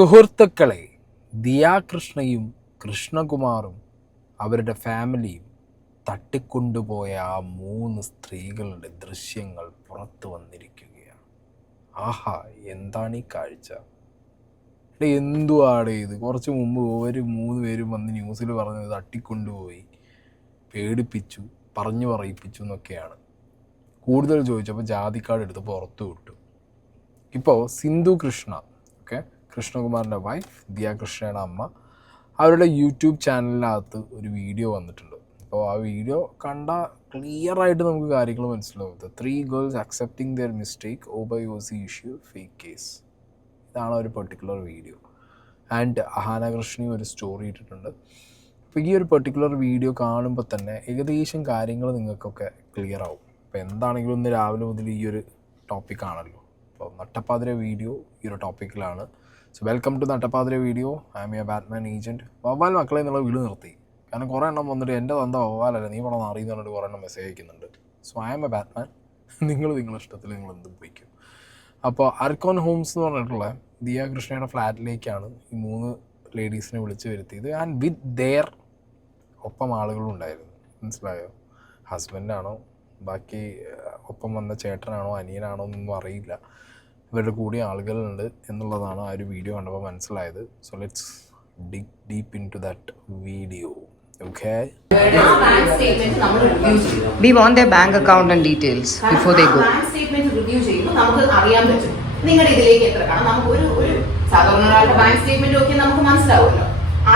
സുഹൃത്തുക്കളെ, ദിയാകൃഷ്ണയും കൃഷ്ണകുമാറും അവരുടെ ഫാമിലിയും തട്ടിക്കൊണ്ടുപോയ ആ 3 സ്ത്രീകളുടെ ദൃശ്യങ്ങൾ പുറത്തു വന്നിരിക്കുകയാണ്. ആഹാ, എന്താണ് ഈ കാഴ്ച! എന്തുവാണ് ഇത്? കുറച്ച് മുമ്പ് ഒരു 3 പേരും വന്ന് ന്യൂസിൽ പറഞ്ഞത് തട്ടിക്കൊണ്ടുപോയി, പേടിപ്പിച്ചു, പറഞ്ഞു പറയിപ്പിച്ചു എന്നൊക്കെയാണ്. കൂടുതൽ ചോദിച്ചപ്പോൾ ജാതിക്കാട് എടുത്ത് പുറത്തു വിട്ടു. ഇപ്പോൾ സിന്ധു കൃഷ്ണ, കൃഷ്ണകുമാറിൻ്റെ വൈഫ്, ദിയാകൃഷ്ണയുടെ അമ്മ, അവരുടെ യൂട്യൂബ് ചാനലിനകത്ത് ഒരു വീഡിയോ വന്നിട്ടുണ്ട്. അപ്പോൾ ആ വീഡിയോ കണ്ടാൽ ക്ലിയറായിട്ട് നമുക്ക് കാര്യങ്ങൾ മനസ്സിലാവും. 3 girls accepting their mistake over OC issue fake case. ഇതാണ് ഒരു പെർട്ടിക്കുലർ വീഡിയോ. ആൻഡ് അഹാന കൃഷ്ണയും ഒരു സ്റ്റോറി ഇട്ടിട്ടുണ്ട്. അപ്പോൾ ഈ ഒരു പെർട്ടിക്കുലർ വീഡിയോ കാണുമ്പോൾ തന്നെ ഏകദേശം കാര്യങ്ങൾ നിങ്ങൾക്കൊക്കെ ക്ലിയർ ആവും. അപ്പോൾ എന്താണെങ്കിലും ഇന്ന് രാവിലെ മുതൽ ഈ ഒരു ടോപ്പിക്കാണല്ലോ. അപ്പോൾ നട്ടപ്പാതിര വീഡിയോ ഈ ഒരു ടോപ്പിക്കിലാണ്. സോ വെൽക്കം ടു നട്ടപ്പാതിര video. I'm a Batman agent. വവ്വാൽ മക്കളെ എന്നുള്ള വീട് നിർത്തി. കാരണം കുറേ എണ്ണം വന്നിട്ട് എൻ്റെ തന്ത വവ്വാലല്ല, നീ പണം അറിയുന്ന പറഞ്ഞിട്ട് കുറേ എണ്ണം മെസ്സേജ് അയക്കുന്നുണ്ട്. So I M a Batman. നിങ്ങളുടെ ഇഷ്ടത്തിൽ നിങ്ങൾ എന്തും പോയിക്കും. അപ്പോൾ അർക്കോൺ ഹോംസ് എന്ന് പറഞ്ഞിട്ടുള്ള ദിയാകൃഷ്ണയുടെ ഫ്ലാറ്റിലേക്കാണ് ഈ 3 ലേഡീസിനെ വിളിച്ച് വരുത്തിയത്. ആൻഡ് വിത്ത് ദെയർ ഒപ്പം ആളുകളും ഉണ്ടായിരുന്നു. മനസ്സിലായോ? ഹസ്ബൻഡാണോ, ബാക്കി ഒപ്പം വന്ന ചേട്ടനാണോ, അനിയനാണോ എന്നൊന്നും അറിയില്ല. ഇവരുടെ കൂടി ആളുകളുണ്ട് എന്നുള്ളതാണ് ആ ഒരു വീഡിയോ കണ്ടപ്പോൾ മനസ്സിലായത്. So let's dig deep into that video. Okay? We want their bank account and details before they go. Bank statement review ചെയ്യുമ്പോൾ നമുക്ക് അറിയാൻ പറ്റും നിങ്ങളുടെ ഇതിലേക്ക് എത്ര കാണാം. നമുക്ക് ഒരു സാധാരണ ഒരാളുടെ ബാങ്ക് സ്റ്റേറ്റ്മെന്റ് ഒക്കെ നമുക്ക് മനസ്സിലാവുമല്ലോ.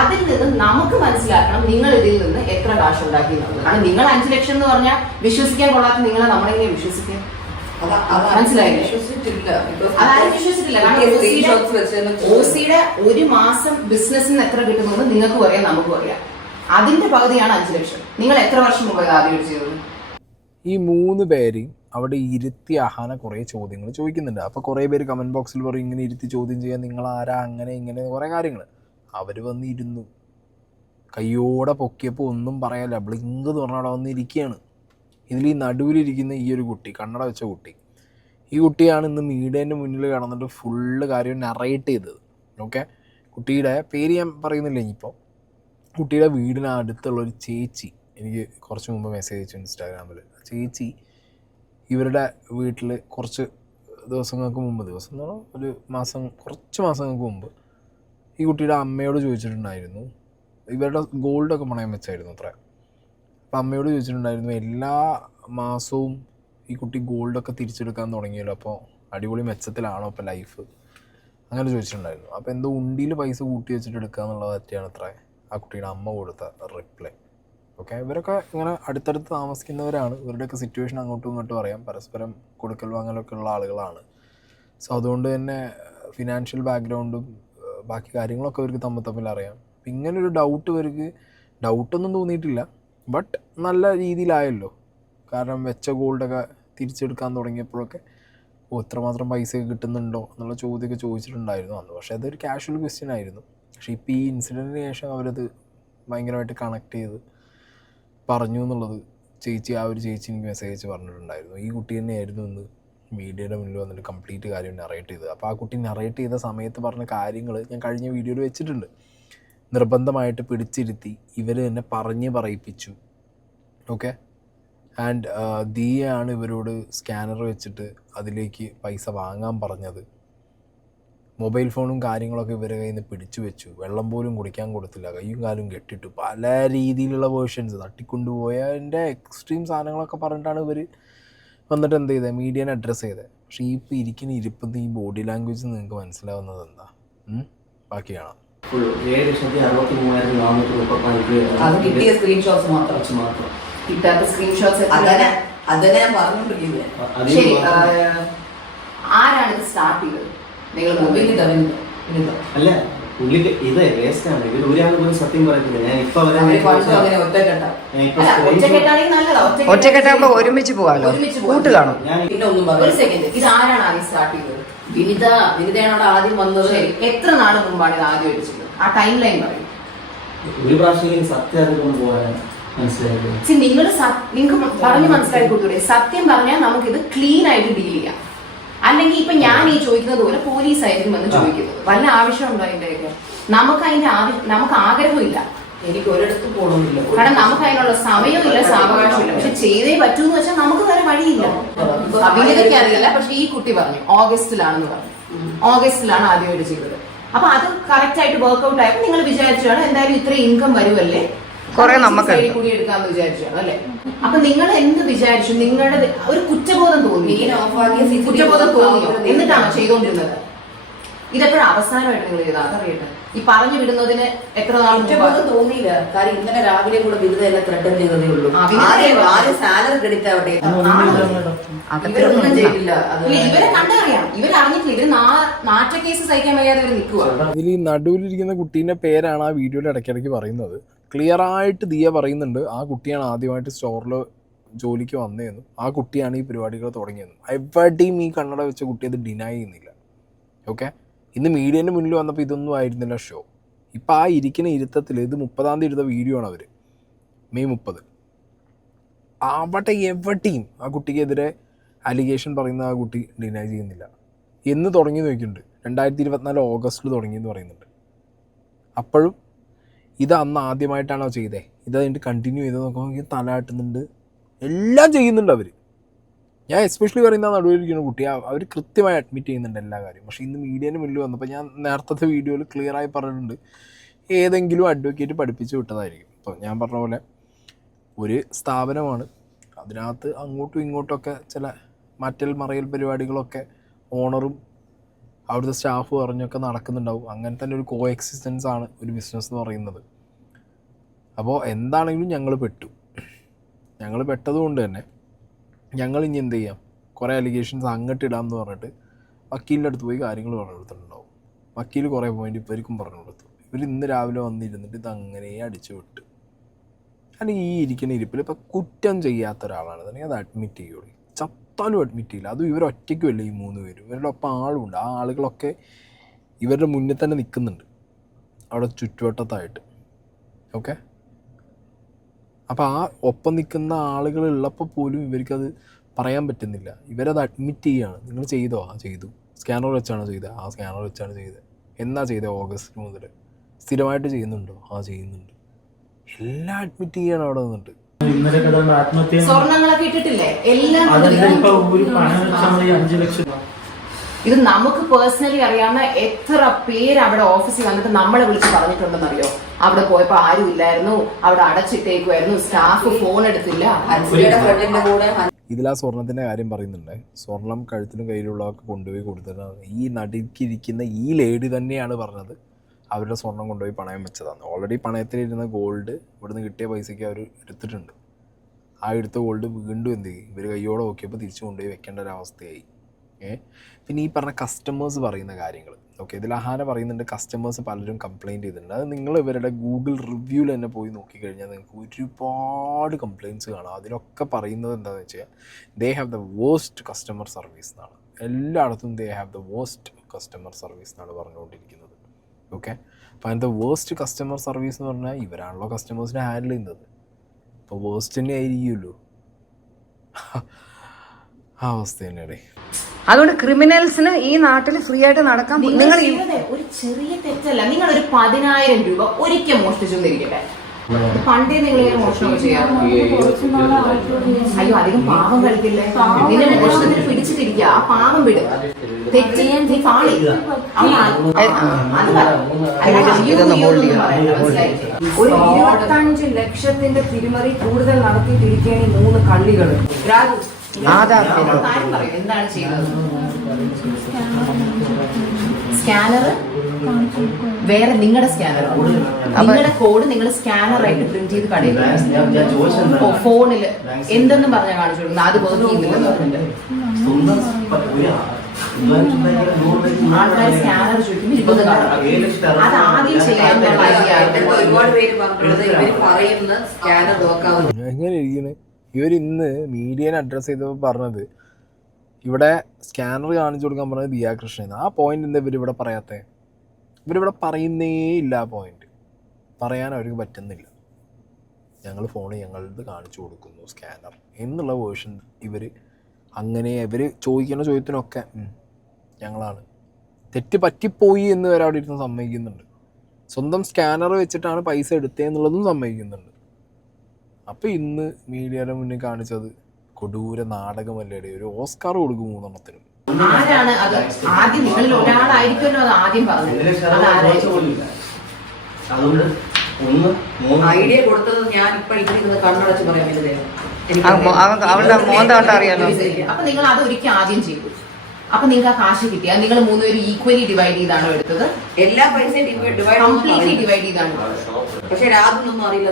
അതിൽ നിന്ന് നമുക്ക് മനസ്സിലാക്കണം നിങ്ങൾ ഇതിൽ നിന്ന് എത്ര കാശ് ഉണ്ടാക്കി എന്നുള്ളത്. കാരണം നിങ്ങൾ 5 ലക്ഷം എന്ന് പറഞ്ഞാൽ വിശ്വസിക്കാൻ കൊള്ളാത്ത നിങ്ങളെ നമ്മളെങ്ങനെ വിശ്വസിക്കാൻ? മനസ്സിലായില്ലേ? അതായത് വിശ്വസിച്ചിട്ടില്ല. ഓസിയുടെ ഒരു മാസം ബിസിനസ്സിന് എത്ര കിട്ടുന്നത് നിങ്ങൾക്കും അറിയാം, നമുക്കും അറിയാം. അതിന്റെ പകുതിയാണ് 5 ലക്ഷം. നിങ്ങൾ എത്ര വർഷം മുമ്പ് ആദ്യം ചെയ്തത്? ഈ 3 പേരെയും അവിടെ ഇരുത്തി അഹാന കുറേ ചോദ്യങ്ങൾ ചോദിക്കുന്നുണ്ട്. അപ്പോൾ കുറേ പേര് കമൻറ്റ് ബോക്സിൽ പറയും ഇങ്ങനെ ഇരുത്തി ചോദ്യം ചെയ്യാൻ നിങ്ങൾ ആരാ, അങ്ങനെ ഇങ്ങനെ കുറേ കാര്യങ്ങൾ. അവർ വന്നിരുന്നു, കയ്യോടെ പൊക്കിയപ്പോൾ ഒന്നും പറയാല്ല, ബ്ലിങ്ക് എന്ന് പറഞ്ഞാൽ അവിടെ വന്നിരിക്കുകയാണ്. ഇതിൽ ഈ നടുവിലിരിക്കുന്ന ഈ ഒരു കുട്ടി, കണ്ണട വെച്ച കുട്ടി, ഈ കുട്ടിയാണ് ഇന്ന് മീഡിയേൻ്റെ മുന്നിൽ കടന്നിട്ട് ഫുള്ള് കാര്യം നറേറ്റ് ചെയ്തത്. ഓക്കെ, കുട്ടിയുടെ പേര് ഞാൻ പറയുന്നില്ല ഇനിയിപ്പോൾ. കുട്ടിയുടെ വീടിനടുത്തുള്ളൊരു ചേച്ചി എനിക്ക് കുറച്ച് മുമ്പ് മെസ്സേജ് അയച്ചു ഇൻസ്റ്റാഗ്രാമിൽ. ചേച്ചി ഇവരുടെ വീട്ടിൽ കുറച്ച് ദിവസങ്ങൾക്ക് മുമ്പ്, ദിവസം എന്ന് പറഞ്ഞാൽ കുറച്ച് മാസങ്ങൾക്ക് മുമ്പ് ഈ കുട്ടിയുടെ അമ്മയോട് ചോദിച്ചിട്ടുണ്ടായിരുന്നു. ഇവരുടെ ഗോൾഡൊക്കെ പണയം വെച്ചായിരുന്നു അത്ര. അപ്പം അമ്മയോട് ചോദിച്ചിട്ടുണ്ടായിരുന്നു എല്ലാ മാസവും ഈ കുട്ടി ഗോൾഡൊക്കെ തിരിച്ചെടുക്കാൻ തുടങ്ങിയല്ലോ, അപ്പോൾ അടിപൊളി മെച്ചത്തിലാണോ ഇപ്പോൾ ലൈഫ്, അങ്ങനെ ചോദിച്ചിട്ടുണ്ടായിരുന്നു. അപ്പോൾ എന്തോ ഉണ്ടിയിൽ പൈസ കൂട്ടി വെച്ചിട്ട് എടുക്കുക എന്നുള്ളത് പറ്റിയാണ് അത്ര ആ കുട്ടിയുടെ അമ്മ കൊടുത്ത റിപ്ലൈ. ഓക്കെ, ഇവരൊക്കെ ഇങ്ങനെ അടുത്തടുത്ത് താമസിക്കുന്നവരാണ്. ഇവരുടെയൊക്കെ സിറ്റുവേഷൻ അങ്ങോട്ടും ഇങ്ങോട്ടും അറിയാം, പരസ്പരം കൊടുക്കൽ വാങ്ങലൊക്കെ ഉള്ള ആളുകളാണ്. സോ അതുകൊണ്ട് തന്നെ ഫിനാൻഷ്യൽ ബാക്ക്ഗ്രൗണ്ടും ബാക്കി കാര്യങ്ങളൊക്കെ അവർക്ക് തമ്മിൽ അറിയാം. അപ്പം ഇങ്ങനൊരു ഡൗട്ടൊന്നും തോന്നിയിട്ടില്ല. ബട്ട് നല്ല രീതിയിലായല്ലോ. കാരണം വെച്ച ഗോൾഡൊക്കെ തിരിച്ചെടുക്കാൻ തുടങ്ങിയപ്പോഴൊക്കെ എത്രമാത്രം പൈസയൊക്കെ കിട്ടുന്നുണ്ടോ എന്നുള്ള ചോദ്യമൊക്കെ ചോദിച്ചിട്ടുണ്ടായിരുന്നു അന്ന്. പക്ഷേ അതൊരു കാഷ്വൽ ക്വസ്റ്റ്യൻ ആയിരുന്നു. പക്ഷേ ഇപ്പോൾ ഈ ഇൻസിഡൻറ്റിന് ശേഷം അവരത് ഭയങ്കരമായിട്ട് കണക്ട് ചെയ്ത് പറഞ്ഞു എന്നുള്ളത് ആ ഒരു ചേച്ചി എനിക്ക് മെസ്സേജ് അയച്ച് പറഞ്ഞിട്ടുണ്ടായിരുന്നു. ഈ കുട്ടി തന്നെയായിരുന്നു ഇന്ന് മീഡിയയുടെ മുന്നിൽ വന്നിട്ട് കംപ്ലീറ്റ് കാര്യം നറേറ്റ് ചെയ്തത്. അപ്പോൾ ആ കുട്ടി നറേറ്റ് ചെയ്ത സമയത്ത് പറഞ്ഞ കാര്യങ്ങൾ ഞാൻ കഴിഞ്ഞ വീഡിയോയിൽ വെച്ചിട്ടുണ്ട്. നിർബന്ധമായിട്ട് പിടിച്ചിരുത്തി ഇവർ തന്നെ പറഞ്ഞ് പറയിപ്പിച്ചു. ഓക്കെ, ആൻഡ് ദിയാണ് ഇവരോട് സ്കാനർ വെച്ചിട്ട് അതിലേക്ക് പൈസ വാങ്ങാൻ പറഞ്ഞത്. മൊബൈൽ ഫോണും കാര്യങ്ങളൊക്കെ ഇവരുടെ കയ്യിൽ നിന്ന് പിടിച്ചു വെച്ചു. വെള്ളം പോലും കുടിക്കാൻ കൊടുത്തില്ല, കയ്യും കാലും കെട്ടിട്ടു. പല രീതിയിലുള്ള വേർഷൻസ് തട്ടിക്കൊണ്ടുപോയതിൻ്റെ എക്സ്ട്രീം സാധനങ്ങളൊക്കെ പറഞ്ഞിട്ടാണ് ഇവർ വന്നിട്ട് എന്ത് ചെയ്തത്, മീഡിയനെ അഡ്രസ്സ് ചെയ്തത്. പക്ഷേ ഈ ഇപ്പോൾ ഇരിക്കുന്ന ഇരിപ്പത്ത് ഈ ബോഡി ലാംഗ്വേജ് നിങ്ങൾക്ക് മനസ്സിലാവുന്നത് എന്താ? ബാക്കി കാണാം. ശരി, ആരാണ് ഇത് സ്റ്റാർട്ട് ചെയ്തത്? അല്ല, പുള്ളിക്ക് ഇത് വേസ്റ്റാണ്. ഇതിൽ ഒരാൾ പോലും സത്യം പറയത്തില്ല. ഞാൻ ഇപ്പൊ ഒറ്റക്കെട്ടാകുമ്പോ ഒരുമിച്ച് പോകാമല്ലോ, കൂട്ട് കാണും. പിന്നെ ഒന്നും ഒരു സെക്കൻഡ്, ഇത് ആരാണ് ആദ്യം സ്റ്റാർട്ട് ചെയ്തത്? വിനിതയാണ് ആദ്യം വന്നത്. എത്ര നാൾ മുമ്പാണ് ഇത് ആദ്യം അടിച്ചത്? ആ ടൈം ലൈൻ പറയും. ഒരു പ്രാവശ്യം സത്യം അറിഞ്ഞുകൊണ്ട് പോകാനാണ് മനസ്സിലായത്. നിങ്ങൾക്ക് പറഞ്ഞ് മനസ്സിലാക്കി കൊടുത്തൂടെ? സത്യം പറഞ്ഞാൽ നമുക്കിത് ക്ലീൻ ആയിട്ട് ഡീൽ ചെയ്യാം. അല്ലെങ്കിൽ ഇപ്പൊ ഞാൻ ഈ ചോദിക്കുന്നത് പോലെ പോലീസ് ആയിരിക്കും എന്ന് ചോദിക്കുന്നത്. വല്ല ആവശ്യമുണ്ടോ അതിന്റെയൊക്കെ? നമുക്ക് ആഗ്രഹമില്ല, എനിക്ക് ഒരിടത്ത് പോകണമെന്നില്ല. കാരണം നമുക്ക് അതിനുള്ള സമയവും ഇല്ല, സാവകാശമില്ല. പക്ഷെ ചെയ്തേ പറ്റൂ എന്ന് വെച്ചാൽ നമുക്ക് വേറെ വഴിയില്ല. അഭിനേതയ്ക്ക് അറിയില്ല, പക്ഷെ ഈ കുട്ടി പറഞ്ഞു ഓഗസ്റ്റിലാണെന്ന് പറഞ്ഞു. ഓഗസ്റ്റിലാണ് ആദ്യമായിട്ട് ചെയ്തത്. അപ്പൊ അത് കറക്റ്റ് ആയിട്ട് വർക്ക്ഔട്ട് ആയപ്പോ നിങ്ങൾ വിചാരിച്ചാണ് എന്തായാലും ഇത്ര ഇൻകം വരുമല്ലേ, കുറെ നമുക്ക് കൂടി എടുക്കാന്ന് വിചാരിച്ചാണ് അല്ലെ? അപ്പൊ നിങ്ങൾ എന്ത് വിചാരിച്ചു? നിങ്ങളുടെ ഒരു കുറ്റബോധം തോന്നി, കുറ്റബോധം തോന്നിയോ? എന്നിട്ടാണോ ചെയ്തുകൊണ്ടിരുന്നത്? ഇതെപ്പോഴും അവസാനമായിട്ട് നിങ്ങൾ ചെയ്താൽ അതറിയട്ടെ. ഈ പറഞ്ഞു വിടുന്നതിന് എത്ര നാൾ കുറ്റബോധം തോന്നിയില്ല. കാര്യം ഇന്നലെ രാവിലെ കൂടെ ബിരുദ എല്ലാം ത്രെഡൻ ചെയ്തതേ ഉള്ളൂ. ആദ്യം സാലറി ക്രെഡിറ്റ് ആവട്ടെ, ഇവരൊന്നും ചെയ്തില്ല. ഇവരെ കണ്ടറിയാം, ഇവരറിഞ്ഞിട്ടില്ല. ഇവര് നാറ്റ കേസ് സഹിക്കാൻ വയ്യാതെ ഇവർ നിൽക്കുക. ഇതിൽ ഈ നടുവിലിരിക്കുന്ന കുട്ടീൻ്റെ പേരാണ് ആ വീഡിയോയിൽ ഇടയ്ക്കിടയ്ക്ക് പറയുന്നത്. ക്ലിയർ ആയിട്ട് ദിയ പറയുന്നുണ്ട് ആ കുട്ടിയാണ് ആദ്യമായിട്ട് സ്റ്റോറിൽ ജോലിക്ക് വന്നതെന്നും ആ കുട്ടിയാണ് ഈ പരിപാടികൾ തുടങ്ങിയതെന്നും. എവിടെയും ഈ കണ്ണട വെച്ച കുട്ടി അത് ഡിനൈ ചെയ്യുന്നില്ല. ഓക്കെ, ഇന്ന് മീഡിയൻ്റെ മുന്നിൽ വന്നപ്പോൾ ഇതൊന്നും ആയിരുന്നില്ല ഷോ. ഇപ്പം ആ ഇരിക്കുന്ന ഇരുത്തത്തിൽ ഇത് 30-ാം തീയതി എടുത്ത വീഡിയോ ആണ് അവർ, മെയ് 30. അവിടെ എവിടെയും ആ കുട്ടിക്കെതിരെ അലിഗേഷൻ പറയുന്ന ആ കുട്ടി ഡിനൈ ചെയ്യുന്നില്ല. എന്ന് തുടങ്ങി നോക്കിയിട്ടുണ്ട്, 2024 ഓഗസ്റ്റിൽ തുടങ്ങിയെന്ന് പറയുന്നുണ്ട്. അപ്പോഴും ഇത് അന്ന് ആദ്യമായിട്ടാണോ ചെയ്തേ? ഇത് അതിൻ്റെ കണ്ടിന്യൂ ചെയ്ത് നോക്കുമ്പോൾ തലയാട്ടുന്നുണ്ട്, എല്ലാം ചെയ്യുന്നുണ്ട് അവർ. ഞാൻ എസ്പെഷ്യലി പറയുന്ന നടുവിലിരിക്കുന്ന കുട്ടി അവർ കൃത്യമായി അഡ്മിറ്റ് ചെയ്യുന്നുണ്ട് എല്ലാ കാര്യവും. പക്ഷേ ഇന്ന് മീഡിയൻ്റെ മുന്നിൽ വന്നപ്പോൾ ഞാൻ നേരത്തെ വീഡിയോയിൽ ക്ലിയറായി പറഞ്ഞിട്ടുണ്ട്, ഏതെങ്കിലും അഡ്വക്കേറ്റ് പഠിപ്പിച്ച് വിട്ടതായിരിക്കും. ഇപ്പോൾ ഞാൻ പറഞ്ഞ പോലെ ഒരു സ്ഥാപനമാണ്, അതിനകത്ത് അങ്ങോട്ടും ഇങ്ങോട്ടുമൊക്കെ ചില മാറ്റൽ മറയൽ പരിപാടികളൊക്കെ ഓണറും അവിടുത്തെ സ്റ്റാഫ് പറഞ്ഞൊക്കെ നടക്കുന്നുണ്ടാവും. അങ്ങനെ തന്നെ ഒരു കോ എക്സിസ്റ്റൻസ് ആണ് ഒരു ബിസിനസ് എന്ന് പറയുന്നത്. അപ്പോൾ എന്താണെങ്കിലും ഞങ്ങൾ പെട്ടതുകൊണ്ട് തന്നെ ഞങ്ങൾ ഇനി എന്ത് ചെയ്യാം, കുറേ അലിഗേഷൻസ് അങ്ങോട്ട് ഇടാമെന്ന് പറഞ്ഞിട്ട് വക്കീലിൻ്റെ അടുത്ത് പോയി കാര്യങ്ങൾ പറഞ്ഞു കൊടുത്തിട്ടുണ്ടാവും. വക്കീൽ കുറേ പോയിന്റ് ഇവർക്കും പറഞ്ഞു കൊടുത്തു. ഇവർ ഇന്ന് രാവിലെ വന്നിരുന്നിട്ട് ഇത് അങ്ങനെ അടിച്ചു വിട്ടു. കാരണം ഈ ഇരിക്കുന്ന ഇരിപ്പിൽ ഇപ്പോൾ കുറ്റം ചെയ്യാത്ത ഒരാളാണെന്നുണ്ടെങ്കിൽ അത് അഡ്മിറ്റ് ചെയ്യുള്ളൂ. ചത്താലും അഡ്മിറ്റ് ചെയ്യില്ല. അതും ഇവരൊറ്റയ്ക്കും അല്ല, ഈ 3 പേരും. ഇവരുടെ ഒപ്പം ആളുണ്ട്. ആ ആളുകളൊക്കെ ഇവരുടെ മുന്നിൽ തന്നെ നിൽക്കുന്നുണ്ട് അവിടെ ചുറ്റുവട്ടത്തായിട്ട്. ഓക്കെ, അപ്പോൾ ആ ഒപ്പം നിൽക്കുന്ന ആളുകളുള്ളപ്പോൾ പോലും ഇവർക്കത് പറയാൻ പറ്റുന്നില്ല. ഇവരത് അഡ്മിറ്റ് ചെയ്യുകയാണ്. നിങ്ങൾ ചെയ്തോ? ആ ചെയ്തു. സ്കാനർ വെച്ചാണോ ചെയ്തത്? ആ സ്കാനർ വെച്ചാണ് ചെയ്തത്. എന്നാ ചെയ്തത്? ഓഗസ്റ്റ് മുതൽ. സ്ഥിരമായിട്ട് ചെയ്യുന്നുണ്ടോ? ആ ചെയ്യുന്നുണ്ട്. എല്ലാം അഡ്മിറ്റ് ചെയ്യാണ് അവിടെ നിന്നിട്ട്. സ്വർണ്ണങ്ങളൊക്കെ ഇട്ടിട്ടില്ലേ? എല്ലാം. ഇത് നമുക്ക് പേഴ്സണലി അറിയാവുന്ന എത്ര പേര് അവിടെ ഓഫീസിൽ വന്നിട്ട് നമ്മളെ വിളിച്ച് പറഞ്ഞിട്ടുണ്ടെന്നറിയോ? അവിടെ പോയപ്പോ ആരും ഇല്ലായിരുന്നു, അവിടെ അടച്ചിട്ടേക്കുമായിരുന്നു, സ്റ്റാഫ് ഫോൺ എടുത്തില്ല. ഇതിലാ സ്വർണത്തിന്റെ കാര്യം പറയുന്നുണ്ട്. സ്വർണം കഴുത്തിലും കയ്യിലുള്ളതൊക്കെ കൊണ്ടുപോയി കൊടുത്തിട്ടാണ്. ഈ നടുക്കിരിക്കുന്ന ഈ ലേഡി തന്നെയാണ് പറഞ്ഞത് അവരുടെ സ്വർണം കൊണ്ടുപോയി പണയം വെച്ചതാണ്. ഓൾറെഡി പണയത്തിലിരുന്ന ഗോൾഡ് ഇവിടുന്ന് കിട്ടിയ പൈസയ്ക്ക് അവർ എടുത്തിട്ടുണ്ട്. ആ എടുത്ത ഗോൾഡ് വീണ്ടും എന്ത് ചെയ്യും? ഇവർ കയ്യോടെ നോക്കിയപ്പോൾ തിരിച്ചു കൊണ്ടുപോയി വെക്കേണ്ട ഒരവസ്ഥയായി. പിന്നെ ഈ പറഞ്ഞ കസ്റ്റമേഴ്സ് പറയുന്ന കാര്യങ്ങൾ, ഓക്കെ, ഇതിൽ അഹാന പറയുന്നുണ്ട് കസ്റ്റമേഴ്സ് പലരും കംപ്ലയിൻറ്റ് ചെയ്തിട്ടുണ്ട്. അത് നിങ്ങൾ ഇവരുടെ ഗൂഗിൾ റിവ്യൂവിൽ തന്നെ പോയി നോക്കിക്കഴിഞ്ഞാൽ നിങ്ങൾക്ക് ഒരുപാട് കംപ്ലയിൻറ്റ്സ് കാണാം. അതിലൊക്കെ പറയുന്നത് എന്താണെന്ന് വെച്ചാൽ they have the waste customer service എന്നാണ്. എല്ലായിടത്തും they have the waste customer service എന്നാണ് പറഞ്ഞുകൊണ്ടിരിക്കുന്നത്. ഓക്കെ, അപ്പോൾ അതിൻ്റെ വേസ്റ്റ് കസ്റ്റമർ സർവീസ് എന്ന് പറഞ്ഞാൽ ഇവരാണല്ലോ കസ്റ്റമേഴ്സിനെ ഹാൻഡിൽ ചെയ്യുന്നത്. അപ്പോൾ വേസ്റ്റ് തന്നെ ആയിരിക്കുമല്ലോ. ആ അവസ്ഥ തന്നെയാണ്. അതുകൊണ്ട് ക്രിമിനൽസിന് ഈ നാട്ടിൽ ഫ്രീ ആയിട്ട് നടക്കാൻ നിങ്ങൾ ഒരു ചെറിയ തെറ്റല്ല. നിങ്ങൾ ഒരു 10,000 രൂപ ഒരിക്കൽ മോഷ്ടിച്ചെന്നിരിക്കട്ടെ, പണ്ടേ നിങ്ങൾ ഇങ്ങനെ മോഷണം ചെയ്യാം. അയ്യോ, അധികം പാവം കളിക്കില്ലേ? നിന്നെ മോഷണത്തിന് പിടിച്ചിട്ടിരിക്കുക, ആ പാവം വിട്. തെറ്റ് നീ പാളി. ഒരു 25 ലക്ഷത്തിന്റെ തിരിമറി കൂടുതൽ നടത്തിയിട്ടിരിക്കുകയാണ് ഈ 3 കള്ളികൾ. എന്താണ് ചെയ്തത്? സ്കാനർ വേറെ, നിങ്ങളുടെ സ്കാനർ, നിങ്ങളുടെ കോഡ് നിങ്ങൾ സ്കാനറായിട്ട് പ്രിന്റ് ചെയ്ത് കടയിൽ ഫോണില് എന്തെന്നും പറഞ്ഞാൽ കാണിച്ചു കൊടുക്കുന്നത്. അത് വർക്ക് ചെയ്യുന്നില്ലെന്ന് പറഞ്ഞിട്ട് ആൾക്കാർ സ്കാനർ ചോദിക്കുമ്പോൾ 20 അത് ആദ്യം ചെയ്യാൻ ഒരുപാട് പേര് പറഞ്ഞിട്ടുള്ളത് ഇവര് പറയുന്ന സ്കാനർ നോക്കാവുന്ന. എങ്ങനെ ഇരിക്കുന്നത്? ഇവരിന്ന് മീഡിയനെ അഡ്രസ്സ് ചെയ്തപ്പോൾ പറഞ്ഞത് ഇവിടെ സ്കാനർ കാണിച്ചു കൊടുക്കാൻ പറഞ്ഞത് ദിയാ കൃഷ്ണൻ. ആ പോയിന്റ് എന്താ ഇവരിവിടെ പറയാത്തത്? ഇവരിവിടെ പറയുന്നേ ഇല്ല. ആ പോയിന്റ് പറയാൻ അവർക്ക് പറ്റുന്നില്ല. ഞങ്ങൾ ഫോണിൽ ഞങ്ങളത് കാണിച്ചു കൊടുക്കുന്നു സ്കാനർ എന്നുള്ള വേർഷൻ. ഇവർ അങ്ങനെ ഇവർ ചോദിക്കുന്ന ചോദ്യത്തിനൊക്കെ ഞങ്ങളാണ്, തെറ്റ് പറ്റിപ്പോയി എന്ന് വരെ അവിടെ ഇരുന്ന് സമ്മതിക്കുന്നുണ്ട്, സ്വന്തം സ്കാനർ വെച്ചിട്ടാണ് പൈസ എടുത്തതെന്നുള്ളതും സമ്മതിക്കുന്നുണ്ട്. അപ്പം ഇന്ന് മീഡിയയുടെ മുന്നിൽ കാണിച്ചത് കൊടൂര നാടകമല്ലേ, ഒരു ഓസ്കാർ കൊടുക്കും 3 ആരാണ് അത് ആദ്യം? നിങ്ങളിൽ ഒരാളായിരിക്കുമല്ലോ അത് ആദ്യം പറഞ്ഞത്. അതുകൊണ്ട് ഐഡിയ കൊടുത്തത് ഞാൻ ഇപ്പൊ ഇവിടെ കണ്ണടച്ച് പറയാൻ വേണ്ടി അവളുടെ മോന്ത കണ്ടാ അറിയാലോ. അപ്പൊ നിങ്ങൾ അത് ഒരിക്കൽ ആദ്യം ചെയ്തു. അപ്പൊ നിങ്ങൾക്ക് ആ കാശ് കിട്ടിയ നിങ്ങൾ 3 പേരും ഈക്വലി ഡിവൈഡ് ചെയ്താണോ എടുത്തത്? എല്ലാ പൈസയും കംപ്ലീറ്റ്ലി ഡിവൈഡ് ചെയ്താണ്. പക്ഷെ രാതൊന്നും അറിയില്ല.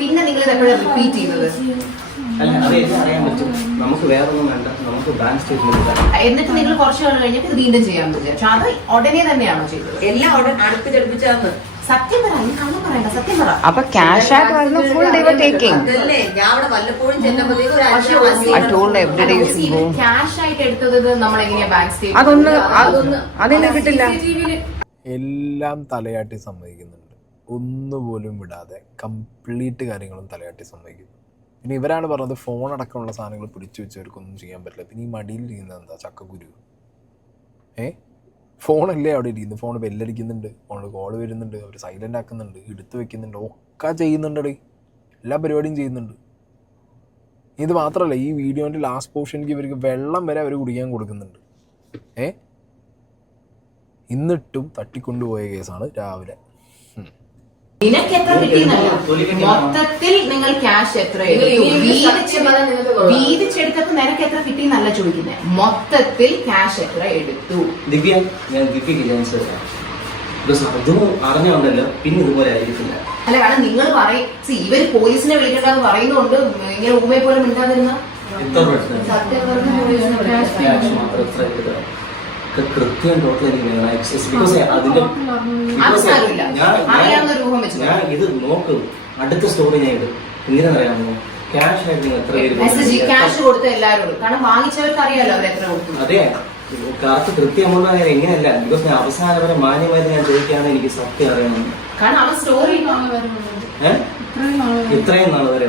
പിന്നെ നിങ്ങൾ ഇത് എപ്പോഴും റിപ്പീറ്റ് ചെയ്യുന്നത്? അല്ല, അത് എല്ലാം അറിയാൻ പറ്റും. നമുക്ക് വേറൊന്നും വേണ്ട, നമുക്ക് ബാങ്ക് സ്റ്റേറ്റ്മെന്റ്. എന്നിട്ട് നിങ്ങൾ കുറച്ച് നാൾ കഴിഞ്ഞിട്ട് ഇത് വീണ്ടും ചെയ്യാൻ പറ്റും. പക്ഷെ അത് ഉടനെ തന്നെയാണോ ചെയ്തത്? എല്ലാം അടുപ്പിച്ചടുപ്പിച്ചാന്ന്. സത്യം പറ, കള്ളം പറയണ്ട, സത്യം പറ. അപ്പൊ ക്യാഷ് ആയിട്ട് വരുന്ന ഫുൾ ഡിവ ടേക്കിംഗ്. അതല്ലേ ഞാൻ അവിടെ വല്ലപ്പോഴും ചെല്ലുമ്പോഴേക്കും ക്യാഷ് ആയിട്ട് എടുത്തത് നമ്മൾ എങ്ങനെയാ ബാങ്ക് അതൊന്നും കിട്ടില്ല. എല്ലാം തലയാട്ടി സമ്മതിക്കുന്നുണ്ട്, ഒന്നുപോലും വിടാതെ കംപ്ലീറ്റ് കാര്യങ്ങളും തലയാട്ടി സമ്മതിക്കുന്നു. പിന്നെ ഇവരാണ് പറഞ്ഞത് ഫോൺ അടക്കമുള്ള സാധനങ്ങൾ പിടിച്ചു വെച്ചവർക്കൊന്നും ചെയ്യാൻ പറ്റില്ല. പിന്നെ ഈ മടിയിൽ ഇരിക്കുന്നത് എന്താ, ചക്കക്കുരു? ഫോണല്ലേ അവിടെ ഇരിക്കുന്നത്, ഫോൺ ബെല്ലടിക്കുന്നുണ്ട്, ഫോണിൽ കോൾ വരുന്നുണ്ട്, അവർ സൈലൻ്റ് ആക്കുന്നുണ്ട്, എടുത്തു വെക്കുന്നുണ്ട്, ഒക്കെ ചെയ്യുന്നുണ്ട്, എല്ലാ പരിപാടിയും ചെയ്യുന്നുണ്ട്. ഇത് മാത്രമല്ല, ഈ വീഡിയോൻ്റെ ലാസ്റ്റ് പോർഷനിലേക്ക് ഇവർക്ക് വെള്ളം വരെ അവർ കുടിക്കാൻ കൊടുക്കുന്നുണ്ട്. എന്നിട്ടും തട്ടിക്കൊണ്ടുപോയ കേസാണ് രാവിലെ. നിനക്ക് എത്ര കിട്ടിയെന്നല്ല, മൊത്തത്തിൽ നിങ്ങൾ ക്യാഷ് എത്ര വീതിച്ചെടുത്തപ്പോ നിനക്ക് എത്ര കിട്ടിയെന്നല്ല ചോദിക്കുന്നത്, മൊത്തത്തിൽ ക്യാഷ് എത്ര എടുത്തു? ദിവ്യ, ഞാൻ ദിവ്യക്ക് അതും അറിഞ്ഞുകൊണ്ടല്ലോ, പിന്നെ ഇതുപോലെ ആയിരിക്കില്ല. അല്ല, കാരണം നിങ്ങൾ പറയും ഇവര് പോലീസിനെ വിളിക്കണ്ടെന്ന് പറയുന്നുണ്ട്, ഇങ്ങനെ ഊമയെ പോലെ മിണ്ടാതിരുന്ന കൃത്യം ടോട്ടൽ ഞാൻ ഇത് നോക്കും. അടുത്ത സ്റ്റോറി ഞാൻ ഇടും. എങ്ങനെ അറിയാമോ, ക്യാഷ് ആയിട്ട് നിങ്ങൾ എത്ര പേര് ക്യാഷ് കൊടുത്ത എല്ലാവരോടും, കാരണം വാങ്ങിച്ചവർക്ക് അറിയാലോ അവർ എത്ര കൊടുത്തു. അതെ, കറക്റ്റ് കൃത്യം എമൗണ്ട് ആയാലും എങ്ങനെയല്ല, ബിക്കോസ് ഞാൻ അവസാനം വരെ മാന്യമായിട്ട് ഞാൻ ചോദിക്കുകയാണെങ്കിൽ എനിക്ക് സത്യം അറിയണമെന്ന്. കാരണം അവൻ സ്റ്റോറി ഇത്രയും നാൾ വരെ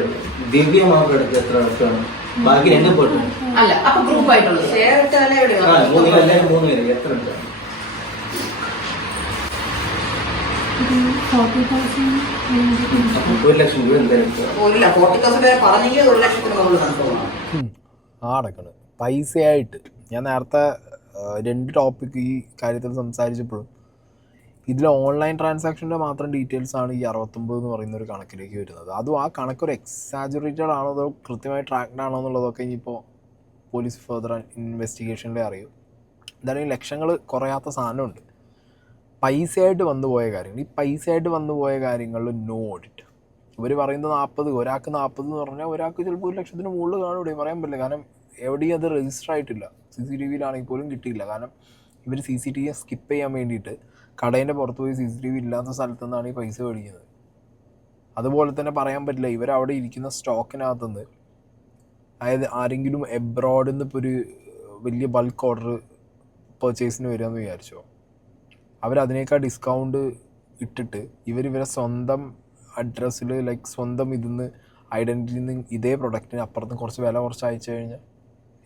ദിവ്യ മാത്രം എടുത്ത് എത്ര അടുത്താണ്, ബാക്കി രണ്ടും പോട്ടു. അല്ല, അപ്പൊ ഗ്രൂപ്പ് ആയിട്ടുള്ളത് എല്ലാവരും 3 പേര് എത്ര എടുത്താണ്? 1 ലക്ഷം രൂപ എന്തായാലും പറഞ്ഞെങ്കിൽ 1 ലക്ഷത്തിന് മുകളിൽ നടത്തുന്നു. ആടക്കണ് പൈസയായിട്ട്. ഞാൻ നേരത്തെ 2 ടോപ്പിക് ഈ കാര്യത്തിൽ സംസാരിച്ചപ്പോഴും ഇതിൽ ഓൺലൈൻ ട്രാൻസാക്ഷൻ്റെ മാത്രം ഡീറ്റെയിൽസ് ആണ് ഈ 69 എന്ന് പറയുന്ന ഒരു കണക്കിലേക്ക് വരുന്നത്. അതും ആ കണക്കൊരു എക്സാജുറേറ്റഡ് ആണോ അതോ കൃത്യമായി ട്രാക്ഡ് ആണോ എന്നുള്ളതൊക്കെ ഇനിയിപ്പോൾ പോലീസ് ഫർദർ ഇൻവെസ്റ്റിഗേഷനിലേ അറിയൂ. എന്തായാലും ലക്ഷങ്ങൾ കുറയാത്ത സാധനമുണ്ട്. പൈസയായിട്ട് വന്നുപോയ കാര്യങ്ങൾ, ഈ പൈസയായിട്ട് വന്നുപോയ കാര്യങ്ങളിൽ നോ ഓഡിറ്റ്. ഇവർ പറയുന്നത് 40, ഒരാൾക്ക് 40 എന്ന് പറഞ്ഞാൽ ഒരാൾക്ക് ചിലപ്പോൾ 1 ലക്ഷത്തിന് മുകളിൽ കാണും. ഇവിടെ പറയാൻ പറ്റില്ല, കാരണം എവിടെയും അത് രജിസ്റ്റർ ആയിട്ടില്ല. CCTVയിലാണെങ്കിൽ പോലും കിട്ടിയില്ല. കാരണം ഇവർ CCTV സ്കിപ്പ് ചെയ്യാൻ വേണ്ടിയിട്ട് കടേൻ്റെ പുറത്ത് പോയി CCTV ഇല്ലാത്ത സ്ഥലത്തു നിന്നാണ് ഈ പൈസ മേടിക്കുന്നത്. അതുപോലെ തന്നെ പറയാൻ പറ്റില്ല, ഇവരവിടെ ഇരിക്കുന്ന സ്റ്റോക്കിനകത്തുനിന്ന്, അതായത് ആരെങ്കിലും എബ്രോഡിൽ നിന്ന് ഇപ്പോൾ ഒരു വലിയ ബൾക്ക് ഓർഡർ പർച്ചേസിന് വരികയെന്ന് വിചാരിച്ചോ, അവരതിനേക്കാൾ ഡിസ്കൗണ്ട് ഇട്ടിട്ട് ഇവരെ സ്വന്തം അഡ്രസ്സിൽ സ്വന്തം ഇതിന്ന് ഐഡൻറ്റിറ്റിയിൽ നിന്ന് ഇതേ പ്രൊഡക്റ്റിന് അപ്പുറത്ത് കുറച്ച് വില കുറച്ച് അയച്ചു കഴിഞ്ഞാൽ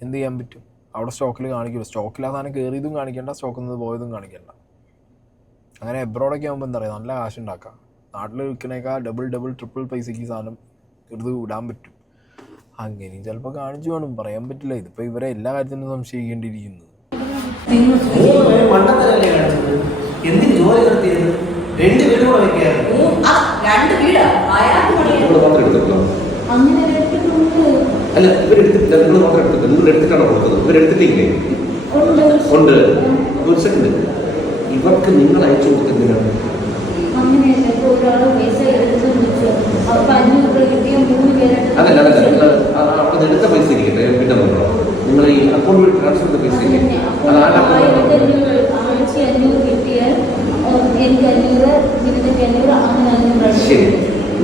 എന്ത് ചെയ്യാൻ പറ്റും? അവിടെ സ്റ്റോക്കിൽ കാണിക്കില്ല. സ്റ്റോക്കിൽ ആ സാധനം കയറിയതും കാണിക്കേണ്ട, സ്റ്റോക്കിൽ നിന്ന് പോയതും കാണിക്കേണ്ട. അങ്ങനെ എബ്രോഡൊക്കെ ആകുമ്പോൾ എന്താ പറയുക, നല്ല കാശ് ഉണ്ടാക്കാം. നാട്ടിൽ വിൽക്കണേക്കാൾ ഡബിൾ ട്രിപ്പിൾ പൈസയ്ക്ക് സാധനം ഇത് ഇടാൻ പറ്റും. അങ്ങനെയും ചിലപ്പോൾ കാണിച്ചു വേണം, പറയാൻ പറ്റില്ല. ഇതിപ്പോൾ ഇവരെ എല്ലാ കാര്യത്തിനും സംശയിക്കേണ്ടിയിരിക്കുന്നു. എന്തിന് ജോലി നടത്തിയത്? 2 വീട് കൂടെ വെക്കാറ്. 2 വീടാ അല്ല, ഇവരെടുത്തിട്ടില്ല, നിങ്ങൾ മാത്രം എടുത്തിട്ട് നിങ്ങൾ എടുത്തിട്ടാണോ കൊടുത്തത്? ഇവരെടുത്തിട്ടില്ലേ? ഉണ്ട്. ഒരു സെക്കൻഡ്, ഇവർക്ക് നിങ്ങൾ അയച്ചു കൊടുത്തെന്തിനാണ്? അതല്ല നിങ്ങൾ അവിടെ എടുത്ത പൈസ ഇരിക്കട്ടെ, പിന്നെ നോക്കണം. നിങ്ങൾ ഈ അക്കൗണ്ട് വഴി ട്രാൻസ്ഫർ ചെയ്ത പൈസ ഇല്ലേ, അത് ശരി.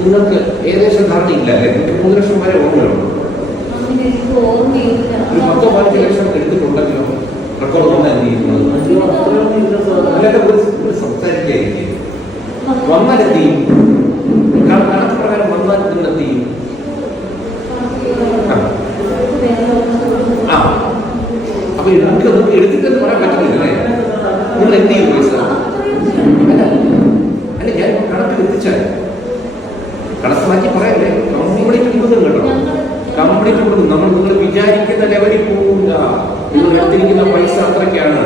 നിങ്ങൾക്ക് ഏകദേശം ധാരണയില്ല അല്ലേ? 3 ലക്ഷം വരെ ഓർമ്മയുള്ളൂ. ഒരു 10-15 ലക്ഷം എടുത്തിട്ടുണ്ടെങ്കിലോ റെക്കോർഡ് വന്നിരിക്കുന്നത് സംസാരിക്കായിരിക്കും. വന്നാലെത്തിയും കണക്ക് പ്രകാരം വന്നാൽ നിങ്ങളെത്തിയും. അപ്പൊ അപ്പൊ നിങ്ങൾക്ക് എടുത്തിട്ടെന്ന് പറയാൻ പറ്റുന്നില്ലേ? നിങ്ങൾ എന്ത് ചെയ്യും പൈസ? അല്ല ഞാൻ കണക്കിൽ എത്തിച്ചാൽ കണക്കാക്കി പറയല്ലേ, കംപ്ലീറ്റ് കൊടുക്കും കേട്ടോ, കംപ്ലീറ്റ് കൊടുക്കും. നിങ്ങൾ വിചാരിക്കുന്ന ലെവലിൽ പോകില്ല. നിങ്ങൾ എടുത്തിരിക്കുന്ന പൈസ അത്രയ്ക്കാണ്.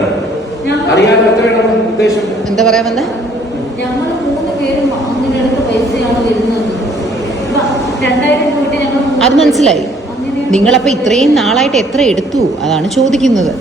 അറിയാൻ എത്രയാണ് ഉദ്ദേശം? എന്താ പറയാൻ വന്നേ? ഞങ്ങൾ 3 പേരും അങ്ങനെ എടുത്ത പൈസയാണ് വരുന്നത്. 2000 രൂപ ഞങ്ങൾ അത് മനസ്സിലായി. നിങ്ങളപ്പോ ഇത്രയും നാളായിട്ട് എത്ര എടുത്തു അതാണ് ചോദിക്കുന്നത്.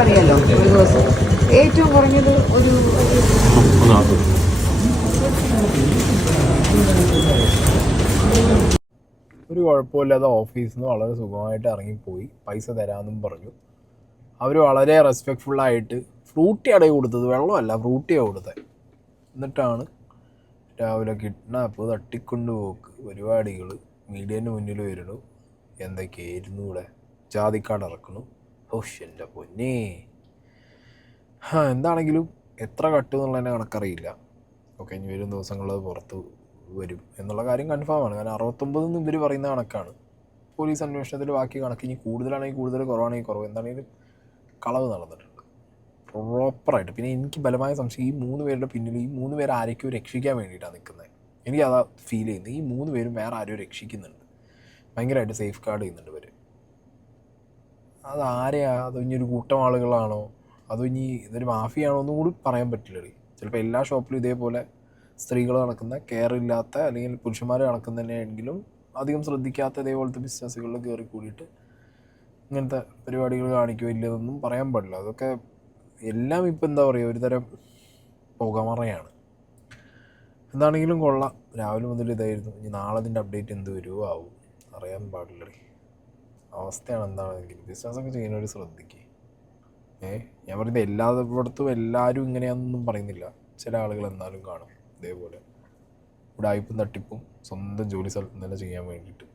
അറിയാലോ, ഒരു ദിവസം ഏറ്റവും കുറഞ്ഞത് ഒരു കുഴപ്പമില്ലാതെ ഓഫീസിൽ നിന്ന് വളരെ സുഖമായിട്ട് ഇറങ്ങിപ്പോയി. പൈസ തരാമെന്നും പറഞ്ഞു. അവർ വളരെ റെസ്പെക്റ്റ്ഫുള്ളായിട്ട് ഫ്രൂട്ടിയാണ് കൊടുത്തത്, വെള്ളമല്ല ഫ്രൂട്ടിയാണ് കൊടുത്തത്. എന്നിട്ടാണ് രാവിലെ കിഡ്നാപ്പ്, തട്ടിക്കൊണ്ടുപോക്ക് പരിപാടികൾ മീഡിയൻ്റെ മുന്നിൽ വരുന്നു. എന്തൊക്കെയായിരുന്നു ഇവിടെ, ജാതിക്കാട് ഇറക്കണു. ഓഷ് എൻ്റെ പൊന്നേ. എന്താണെങ്കിലും എത്ര കട്ടു എന്നുള്ളതിൻ്റെ കണക്കറിയില്ല. ഓക്കെ, ഇനി വരും ദിവസങ്ങളിൽ പുറത്ത് വരും എന്നുള്ള കാര്യം കൺഫേമാണ്. കാരണം 69 എന്ന് ഇവർ പറയുന്ന കണക്കാണ്. പോലീസ് അന്വേഷണത്തിൽ ബാക്കി കണക്ക് ഇനി കൂടുതലാണെങ്കിൽ കൂടുതൽ, കുറവാണെങ്കിൽ കുറവ്, എന്താണെങ്കിലും കളവ് നടന്നിട്ടുണ്ട് പ്രോപ്പറായിട്ട്. പിന്നെ എനിക്ക് ബലമായ സംശയം ഈ 3 പേരുടെ പിന്നിൽ ഈ 3 പേരെ ആരൊക്കെയോ രക്ഷിക്കാൻ വേണ്ടിയിട്ടാണ് നിൽക്കുന്നത്. എനിക്ക് അതാ ഫീൽ ചെയ്യുന്നത്. ഈ 3 പേരും വേറെ ആരോ രക്ഷിക്കുന്നുണ്ട്, ഭയങ്കരമായിട്ട് സേഫ് ഗാർഡ് ചെയ്യുന്നുണ്ട് ഇവർ. അതാരെയാ? അതോ ഇനി ഒരു കൂട്ടം ആളുകളാണോ, അതോ ഇനി ഇതൊരു മാഫിയാണോ എന്നും കൂടി പറയാൻ പറ്റില്ല. ചിലപ്പോൾ എല്ലാ ഷോപ്പിലും ഇതേപോലെ സ്ത്രീകൾ നടക്കുന്ന, കെയർ ഇല്ലാത്ത അല്ലെങ്കിൽ പുരുഷന്മാർ നടക്കുന്നതിനെങ്കിലും അധികം ശ്രദ്ധിക്കാത്ത ഇതേപോലത്തെ ബിസിനസ്സുകളിൽ കയറി കൂടിയിട്ട് ഇങ്ങനത്തെ പരിപാടികൾ കാണിക്കുകയോ ഇല്ലതെന്നും പറയാൻ പാടില്ല. അതൊക്കെ എല്ലാം ഇപ്പം എന്താ പറയുക, ഒരു തരം പുകമറയാണ്. എന്താണെങ്കിലും കൊള്ളാം. രാവിലെ മുതൽ ഇതായിരുന്നു. ഇനി നാളെ അതിൻ്റെ അപ്ഡേറ്റ് എന്ത് വരുമോ ആവും, അറിയാൻ പാടില്ല. അവസ്ഥയാണ് എന്താണെങ്കിലും. ബിസിനസ്സൊക്കെ ചെയ്യുന്നവർ ശ്രദ്ധിക്കുക. ഞാൻ പറയുന്നത് എല്ലായിടത്തും എല്ലാവരും ഇങ്ങനെയാണെന്നൊന്നും പറയുന്നില്ല. ചില ആളുകൾ എന്നാലും കാണും ഇതേപോലെ ഉടായ്പും തട്ടിപ്പും സ്വന്തം ജോലി സ്ഥലത്ത് തന്നെ ചെയ്യാൻ വേണ്ടിയിട്ട്.